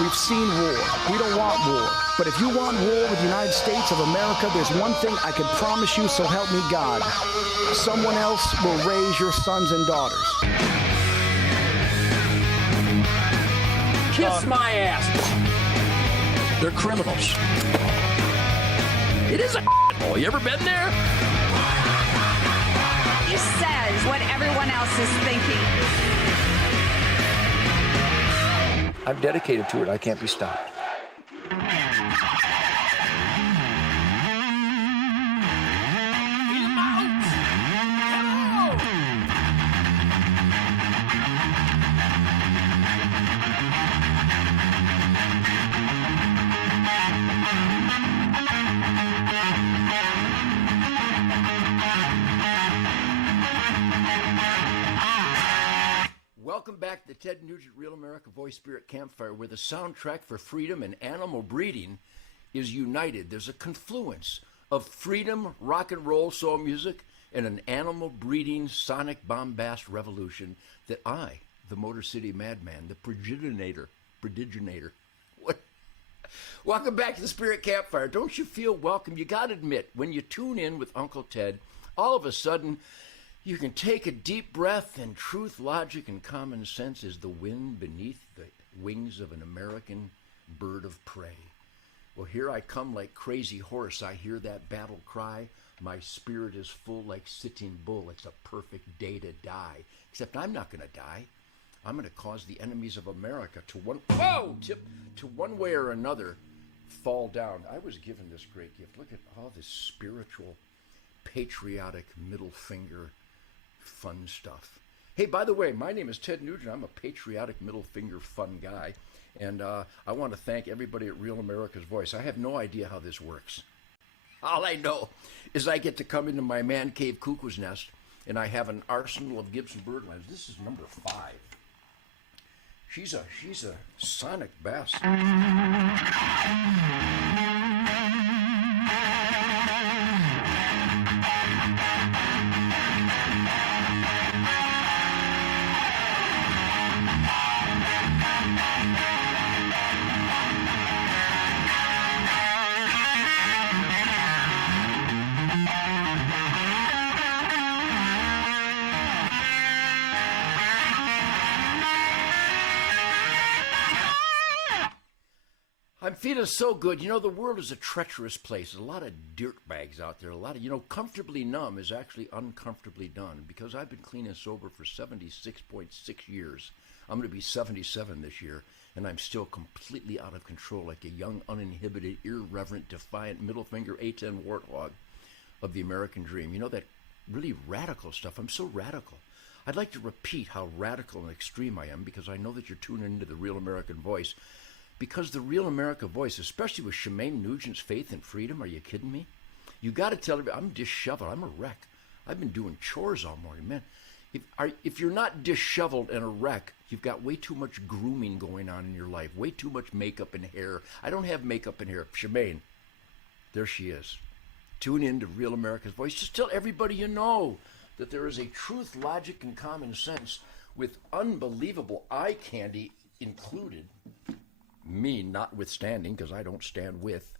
We've seen war. We don't want war. But if you want war with the United States of America, there's one thing I can promise you, so help me God. Someone else will raise your sons and daughters. Kiss my ass. They're criminals. It is a hole. You ever been there? He says what everyone else is thinking. I'm dedicated to it. I can't be stopped. Welcome back to the Ted Nugent Real America Voice Spirit Campfire, where the soundtrack for freedom and animal breeding is united. There's a confluence of freedom, rock and roll, soul music, and an animal breeding sonic bombast revolution that I, the Motor City Madman, the prodiginator, what? Welcome back to the Spirit Campfire. Don't you feel welcome? You got to admit, when you tune in with Uncle Ted, all of a sudden, you can take a deep breath, and truth, logic, and common sense is the wind beneath the wings of an American bird of prey. Well, here I come like crazy horse. I hear that battle cry. My spirit is full like sitting bull. It's a perfect day to die. Except I'm not going to die. I'm going to cause the enemies of America to one way or another fall down. I was given this great gift. Look at all this spiritual, patriotic middle finger fun stuff. Hey, by the way, my name is Ted Nugent. I'm a patriotic middle finger fun guy, and I want to thank everybody at Real America's Voice. I have no idea how this works. All I know is I get to come into my man cave cuckoo's nest, and I have an arsenal of Gibson birdlands. This is number 5. She's a sonic bass. I'm feeling so good. You know, the world is a treacherous place. There's a lot of dirt bags out there. A lot of, comfortably numb is actually uncomfortably done. Because I've been clean and sober for 76.6 years. I'm going to be 77 this year, and I'm still completely out of control, like a young, uninhibited, irreverent, defiant, middle finger A10 warthog of the American dream. You know, that really radical stuff. I'm so radical. I'd like to repeat how radical and extreme I am, because I know that you're tuning into the Real American Voice. Because the Real America Voice, especially with Shemaine Nugent's Faith and Freedom, are you kidding me? You got to tell everybody, I'm disheveled. I'm a wreck. I've been doing chores all morning, man. If you're not disheveled and a wreck, you've got way too much grooming going on in your life, way too much makeup and hair. I don't have makeup and hair. Shemaine, there she is. Tune in to Real America's Voice. Just tell everybody you know that there is a truth, logic, and common sense with unbelievable eye candy included. Me notwithstanding, because I don't stand with,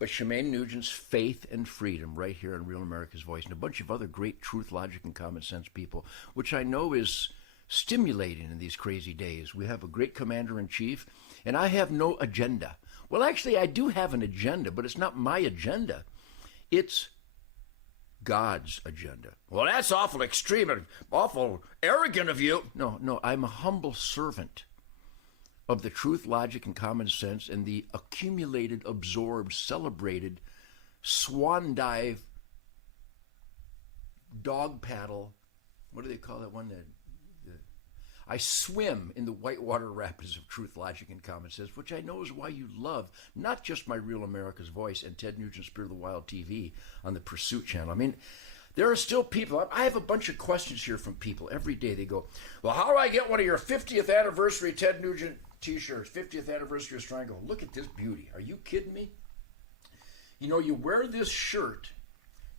but Shemaine Nugent's Faith and Freedom right here on Real America's Voice, and a bunch of other great truth, logic, and common sense people, which I know is stimulating in these crazy days. We have a great commander-in-chief, and I have no agenda. Well, actually, I do have an agenda, but it's not my agenda. It's God's agenda. Well, that's awful extreme and awful arrogant of you. No, I'm a humble servant of the truth, logic, and common sense, and the accumulated, absorbed, celebrated, swan dive, dog paddle, what do they call that one? I swim in the whitewater rapids of truth, logic, and common sense, which I know is why you love not just my Real America's Voice and Ted Nugent Spirit of the Wild TV on the Pursuit channel. I mean, there are still people, I have a bunch of questions here from people every day. They go, well, how do I get one of your 50th anniversary Ted Nugent t-shirts, 50th anniversary of Strangle? Look at this beauty. Are you kidding me? You know, you wear this shirt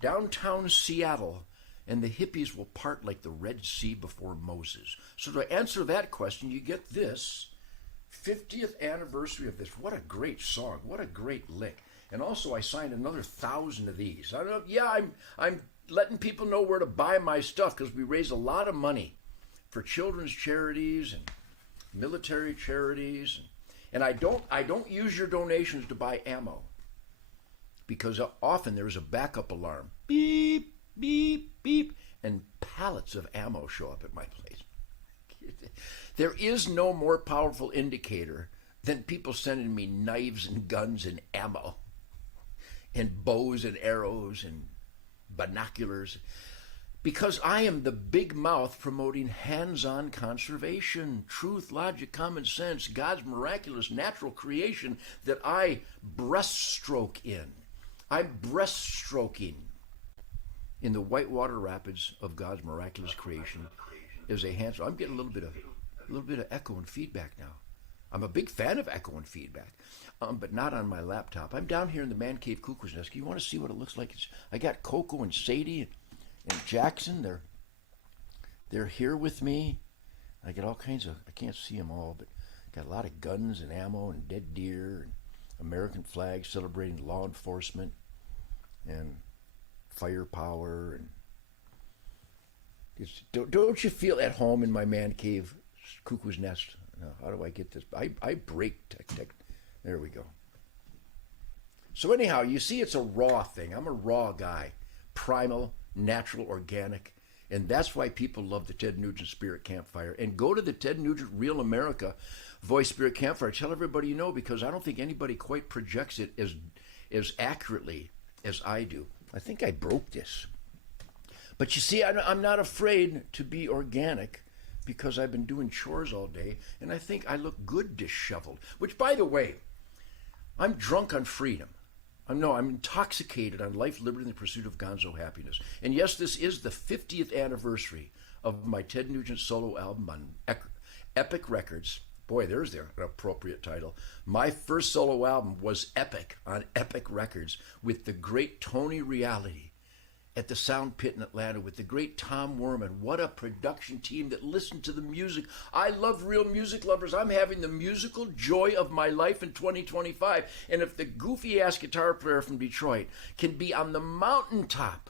downtown Seattle, and the hippies will part like the Red Sea before Moses. So to answer that question, you get this 50th anniversary of this. What a great song. What a great lick. And also, I signed another 1,000 of these. I don't know. Yeah, I'm letting people know where to buy my stuff because we raise a lot of money for children's charities and military charities. And I don't use your donations to buy ammo because often there's a backup alarm. Beep, beep, beep. And pallets of ammo show up at my place. There is no more powerful indicator than people sending me knives and guns and ammo and bows and arrows and binoculars because I am the big mouth promoting hands-on conservation, truth, logic, common sense, God's miraculous natural creation that I breaststroke in. I'm breaststroking in the whitewater rapids of God's miraculous creation is a hand. So I'm getting a little bit of echo and feedback now. I'm a big fan of echo and feedback, but not on my laptop. I'm down here in the man cave cuckoo's nest. You want to see what it looks like? I got Coco and Sadie and Jackson. They're here with me. I got all kinds of. I can't see them all, but got a lot of guns and ammo and dead deer and American flags celebrating law enforcement and firepower and. Don't you feel at home in my man cave cuckoo's nest? No, how do I get this? I break Tucktec. There we go. So anyhow, you see it's a raw thing. I'm a raw guy. Primal, natural, organic. And that's why people love the Ted Nugent Spirit Campfire. And go to the Ted Nugent Real America Voice Spirit Campfire. Tell everybody you know because I don't think anybody quite projects it as accurately as I do. I think I broke this. But you see, I'm not afraid to be organic because I've been doing chores all day, and I think I look good disheveled. Which, by the way, I'm drunk on freedom. I'm intoxicated on life, liberty, and the pursuit of Gonzo happiness. And yes, this is the 50th anniversary of my Ted Nugent solo album on Epic Records. Boy, there's an appropriate title. My first solo album was Epic on Epic Records with the great Tony Reality at the Sound Pit in Atlanta with the great Tom Werman. What a production team that listened to the music. I love real music lovers. I'm having the musical joy of my life in 2025. And if the goofy-ass guitar player from Detroit can be on the mountaintop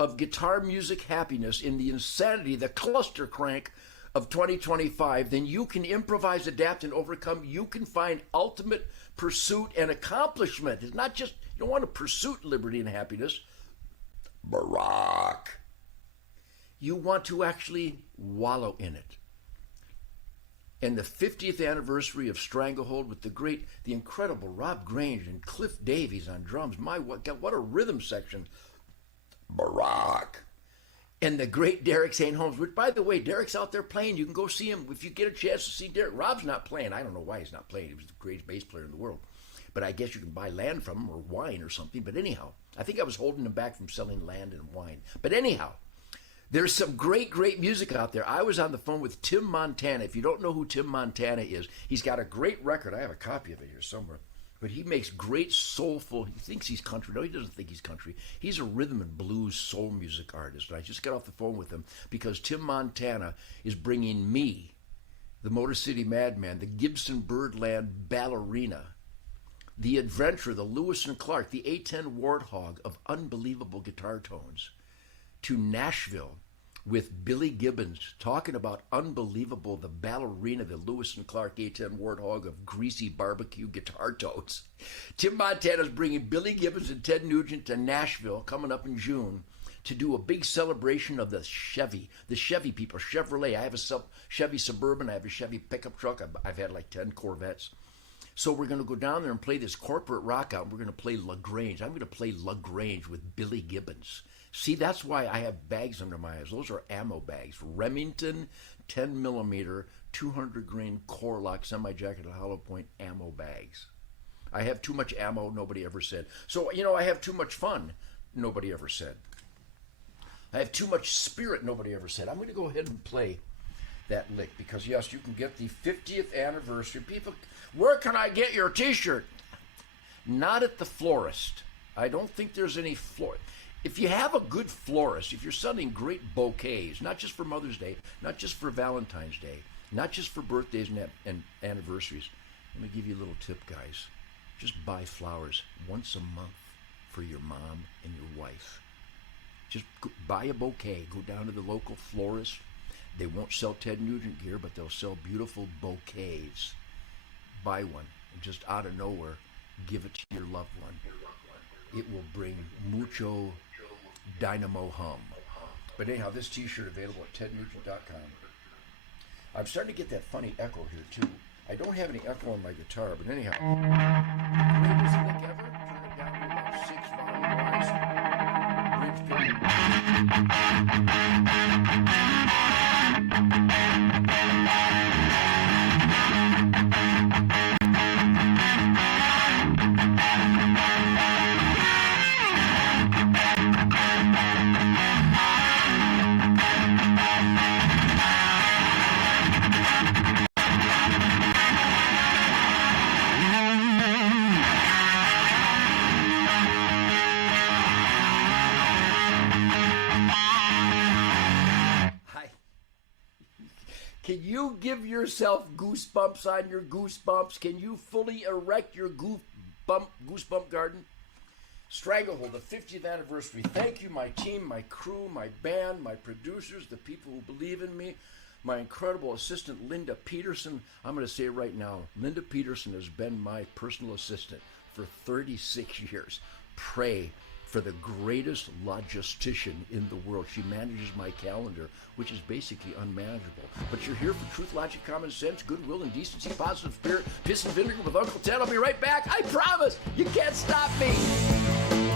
of guitar music happiness in the insanity, the cluster crank of 2025, then you can improvise, adapt, and overcome. You can find ultimate pursuit and accomplishment. It's not just, you don't want to pursue liberty and happiness. Barack. You want to actually wallow in it. And the 50th anniversary of Stranglehold with the incredible Rob Grange and Cliff Davies on drums. What a rhythm section. Barack. And the great Derek St. Holmes, which, by the way, Derek's out there playing. You can go see him if you get a chance to see Derek. Rob's not playing. I don't know why he's not playing. He was the greatest bass player in the world. But I guess you can buy land from him or wine or something. But anyhow, I think I was holding him back from selling land and wine. But anyhow, there's some great, great music out there. I was on the phone with Tim Montana. If you don't know who Tim Montana is, he's got a great record. I have a copy of it here somewhere. But he makes great soulful, he thinks he's country. No, he doesn't think he's country. He's a rhythm and blues soul music artist. And I just got off the phone with him because Tim Montana is bringing me, the Motor City Madman, the Gibson Birdland ballerina, the adventurer, the Lewis and Clark, the A10 Warthog of unbelievable guitar tones, to Nashville with Billy Gibbons talking about unbelievable, the ballerina, the Lewis and Clark A10 Warthog of greasy barbecue guitar tones. Tim Montana's bringing Billy Gibbons and Ted Nugent to Nashville coming up in June to do a big celebration of the Chevy people, Chevrolet. I have a Chevy Suburban, I have a Chevy pickup truck, I've had like 10 Corvettes. So we're going to go down there and play this corporate rock out. We're going to play LaGrange. I'm going to play LaGrange with Billy Gibbons. See, that's why I have bags under my eyes. Those are ammo bags. Remington 10 millimeter 200 grain core lock semi-jacketed hollow point ammo bags. I have too much ammo, nobody ever said. So, I have too much fun, nobody ever said. I have too much spirit, nobody ever said. I'm going to go ahead and play that lick because, yes, you can get the 50th anniversary. People, where can I get your t-shirt? Not at the florist. I don't think there's any florist. If you have a good florist, if you're sending great bouquets, not just for Mother's Day, not just for Valentine's Day, not just for birthdays and anniversaries, Let me give you a little tip, guys. Just buy flowers once a month for your mom and your wife. Just buy a bouquet. Go down to the local florist. They won't sell Ted Nugent gear, but they'll sell beautiful bouquets. Buy one, and just out of nowhere, give it to your loved one. It will bring mucho dynamo hum. But anyhow, this t-shirt available at tednugent.com. I'm starting to get that funny echo here, too. I don't have any echo on my guitar, but anyhow. Greatest lick ever. Turn it down to about 6 Can you give yourself goosebumps on your goosebumps? Can you fully erect your goosebump garden? Stranglehold, the 50th anniversary. Thank you, my team, my crew, my band, my producers, the people who believe in me, my incredible assistant, Linda Peterson. I'm going to say it right now. Linda Peterson has been my personal assistant for 36 years. Pray for the greatest logistician in the world. She manages my calendar, which is basically unmanageable. But you're here for truth, logic, common sense, goodwill, and decency, positive spirit, piss and vinegar with Uncle Ted. I'll be right back. I promise. You can't stop me.